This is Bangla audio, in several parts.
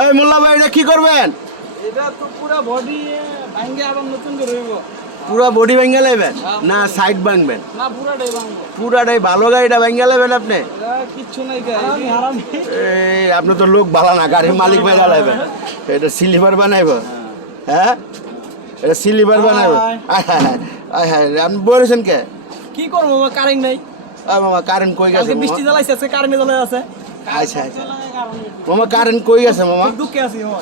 এই মোল্লা ভাই এটা কি করবেন? এটা তো পুরো বডি ভাঙ্গে আবার নতুন করে হইব। পুরো বডি ভেঙে নেবেন না সাইড ভাঙবেন না পুরাটাই ভাঙবো পুরাটাই ভালো গাড়িটা ভেঙে নেবেন আপনি? কিচ্ছু নাই এই আপনি তো লোক ভালো না গাড়ির মালিক ভেঙে নেবেন এটা সিলিভার বানাইব? হ্যাঁ? এটা সিলিভার বানাইব? আয় হায় হায়, আপনি বলেছেন কে? কি করব কারেন্ট নাই। মামা কারেন্ট কই গেছে বৃষ্টি জ্বালাইছে আজকে কারেন্ট জ্বালাই আছে আচ্ছা আচ্ছা। মামা কারেন্ট কই গেছে মামা? দুঃখে আছি মামা।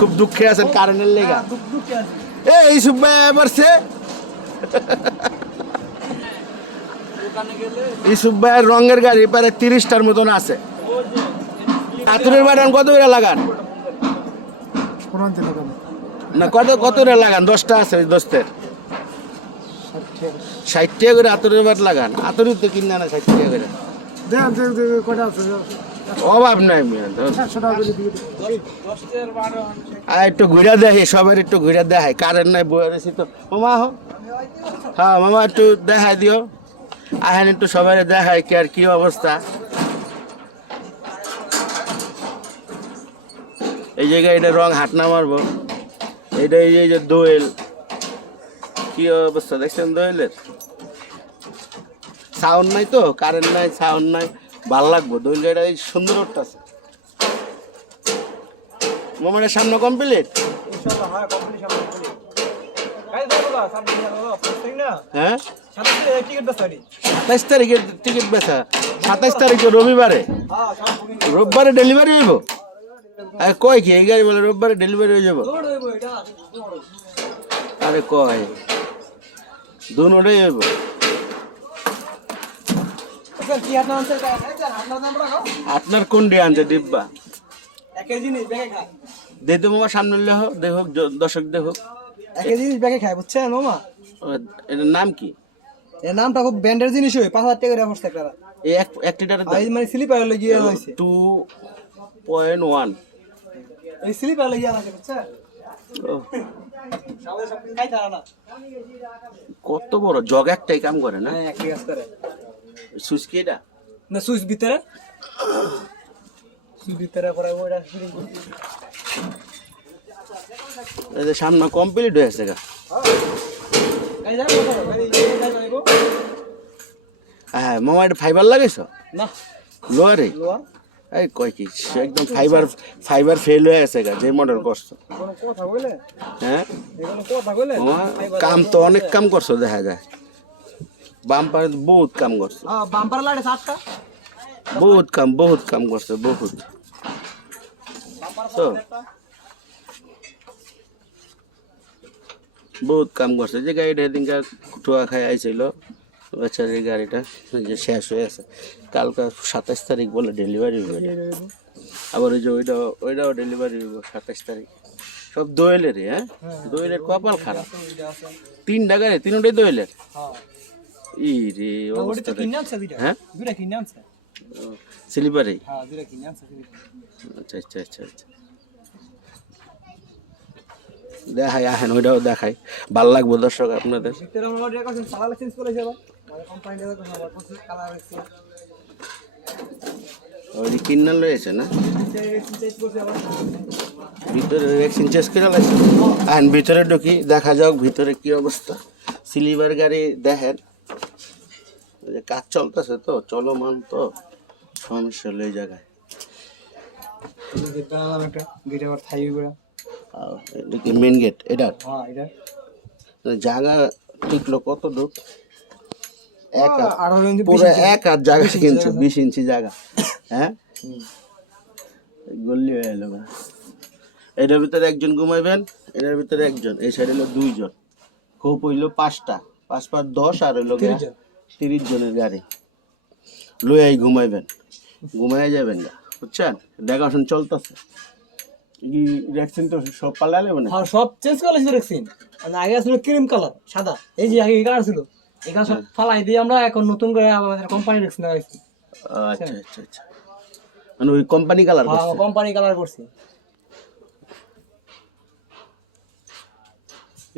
খুব দুঃখে আছেন কারেন্টের লেগা। আছি। এই সুব্বা এবার সে ইসুফ ভাইয়ের রঙের গাড়ি প্রায় তিরিশটার মতন আছে। আতুরের বাটান কত করে লাগান? না কত কত করে লাগান? দশটা আছে ওই দশটের। ষাট টাকা করে আতুরের বাট লাগান। আতুরি তো কিনে না ষাট টাকা করে। অভাব নাই আর একটু সবার একটু কারেন্ট নাই বয়ে তো। মামা হো। হ্যাঁ মামা, একটু দেখাই দিও। আহেন একটু সবাই কি আর কি অবস্থা। এই জায়গায় এটা রং হাট না মারবো। যে- এই যে দোয়েল। কি অবস্থা, দেখছেন দোয়েলের? সাউন্ড নাই তো? কারেন্ট নাই, সাউন্ড নাই। ভালো লাগবো দোয়েল গাড়িটা এই সুন্দর উঠতেছে। মোমের সামনে কমপ্লিট হ্যাঁ হ্যাঁ? সাতাইশ তারিখের টিকিট বেচা। সাতাইশ তারিখে রবিবারে? হ্যাঁ রোববারে ডেলিভারি হইব? আরে কয় কি এই গাড়ি বলে রোববারে ডেলিভারি হয়ে যাব। আরে কয়? দুনোটাই হইব স্যার কি হাত নাম স্যার হাত নাম রাখো আপনার কোন ডে আনছে? ডিব্বা দে তো মামা সামনে লেহ দেখুক জ- দর্শক দেখুক একই জিনিস ব্যাগে খায় বুঝছেন মামা? এটার নাম কি? এর নামটা খুব ব্যান্ডের জিনিস হয় পাঁচ হাজার টাকা পড়ছে একটা এই এক এক লিটারের মানে স্লিপার লাগিয়ে রয়েছে টু পয়েন্ট ওয়ান। এই স্লিপার লাগিয়ে আছে বুঝছেন? কত বড়? জগ একটাই কাম করে না? হ্যাঁ একই কাজ করে। সুস্কি এটা? না সুইচ ভিতরে। সুইচ ভিতরে করে ওটা সামনে কমপ্লিট গা। এই কাই যাব হ্যাঁ মামা এটা ফাইবার লাগাইছ? না। লোয়ারে? লোয়া। এই কয় কি সে একদম ফাইবার ফাইবার ফেল হয়ে গেছে গা যে মডেল করছ। হ্যাঁ? কাম তো অনেক কাম করছ দেখা যায়। বাম্পার বহুত কাম করছ। হ্যাঁ বাম্পার লাড়ে সাতটা? বহুত কাম বহুত কাম করছ বহুত। তো বহুত কাম করছে। যে গাড়িটা এদিনকা ঠোয়া খাই আইছিল বেচার এই গাড়িটা যে শেষ হয়ে আছে কালকে সাতাশ তারিখ বলে ডেলিভারি হবে আবার ওই যে ওইটা ওইটাও ডেলিভারি হইব সাতাশ তারিখ। সব দোয়েলেরই হ্যাঁ? দোয়েলের কপাল খারাপ। তিনটা গাড়ি তিনটাই দোয়েলের। হ্যাঁ। ই রে অবস্থা হ্যাঁ? দুইটা কিনে আনছে স্লিপারে হ্যাঁ দুইটা কিনে আনছে আচ্ছা আচ্ছা আচ্ছা আচ্ছা। দেখাই আহেন ওইটাও দেখাই। ভালো লাগবো দর্শক আপনাদের। ওই কিন্নাল রয়েছে না? ভিতরে ভ্যাকসিন চেস করে লাগছে। আহেন ভিতরে ঢুকি দেখা যাক ভিতরে কি অবস্থা। সিলিভার গাড়ি দেখেন। যে কাজ চলতেছে তো চলমান তো সমস্যা হলো এই জায়গায়। এটা একটা গেট আবার থাই করে আর এটা কি মেন গেট এটা? হ্যাঁ এটা। জায়গা টিকলো কত দূর? এক হাত। আঠারো পুরো এক হাত জায়গা কিনছে বিশ ইঞ্চি জায়গা। হ্যাঁ? গল্লি হয়ে এটার ভিতরে একজন ঘুমাইবেন এটার ভিতরে একজন এই সাইড হলো দুইজন। খুব হইল পাঁচটা পাঁচ পাঁচ দশ আর হইল তিরিশ জনের গাড়ি। লইয়াই ঘুমাইবেন। ঘুমাই যাবেন গা বুঝছেন? দেখাশোন চলতেছে। কি ভ্যাকসিন তো সব পালালে হ্যাঁ সব চেঞ্জ করে লাগছে দেখছেন মানে আগে ছিল ক্রিম কালার সাদা। এই যে আগে এই কালার ছিল এখানে সব ফালাই দিয়ে আমরা এখন নতুন করে আমাদের কোম্পানি দেখছি না আচ্ছা আচ্ছা আচ্ছা। মানে ওই কোম্পানি কালার করছে। কোম্পানি কালার করছি।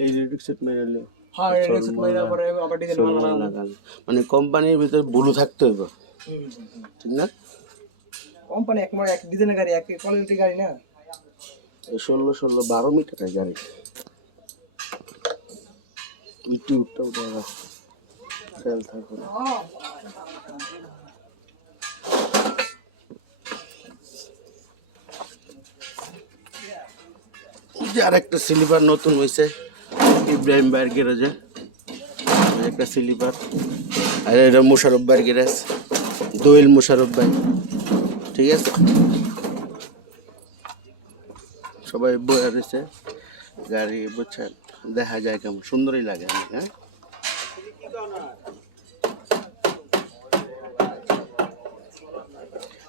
এই রিডিক্সেট মানে কোম্পানির ভিতরে ব্লু থাকতে হইব। ঠিক না? কোম্পানি এক এক ডিজাইনের গাড়ি এক কোয়ালিটি গাড়ি না? ষোলো ষোলো বারো মিটারের গাড়ি। উঠতে উঠে তেল থাকুন যে আর একটা স্লিপার নতুন হয়েছে ইব্রাহিম ভাইয়ের গ্যারেজে একটা স্লিপার আর এটা মুশারফ ভাইয়ের গ্যারেজ দোয়েল মুশারফ ভাই। ঠিক আছে? সবাই বয়ে রয়েছে, গাড়ি বুঝছেন দেখা যায় কেমন, সুন্দরই লাগে অনেক হ্যাঁ?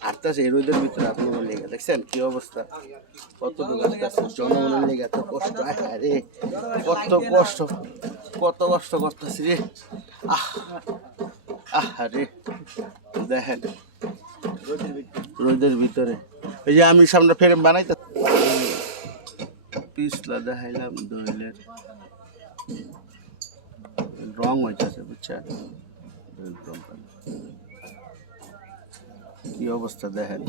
আটটাছে রোদের ভিতরে আপনার দেখছেন কি অবস্থা? কত জনগণের লেগে এত কষ্ট আরে কত কষ্ট কত কষ্ট করতেছি রে। আহ রে দেখেন, রোদের ভিতরে। এই যে আমি সামনে ফের বানাইতে পিসলা দেখাইলাম দইলের। রং হইতেছে, বুঝছেন? কি অবস্থা, দেখেন।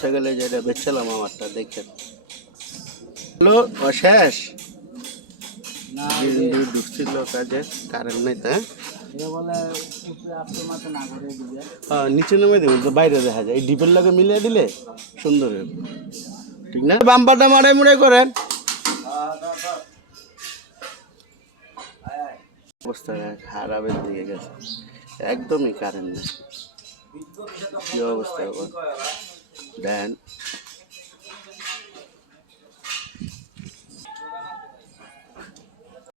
বুঝতে যেটা বেচছিলাম আমারটা দেখেন। হ্যালো অশেষ? ঢুকছিল কাজে কারেন্ট নাই তা নিচে নেমে দেবেন তো বাইরে দেখা যায়। এই ডিপের লাগে মিলিয়ে দিলে সুন্দর হবে ঠিক না? বাম্পারটা মারে মুড়ে করেন। অবস্থা খারাপের দিকে গেছে। একদমই কারেন্ট নেই। কি অবস্থা Then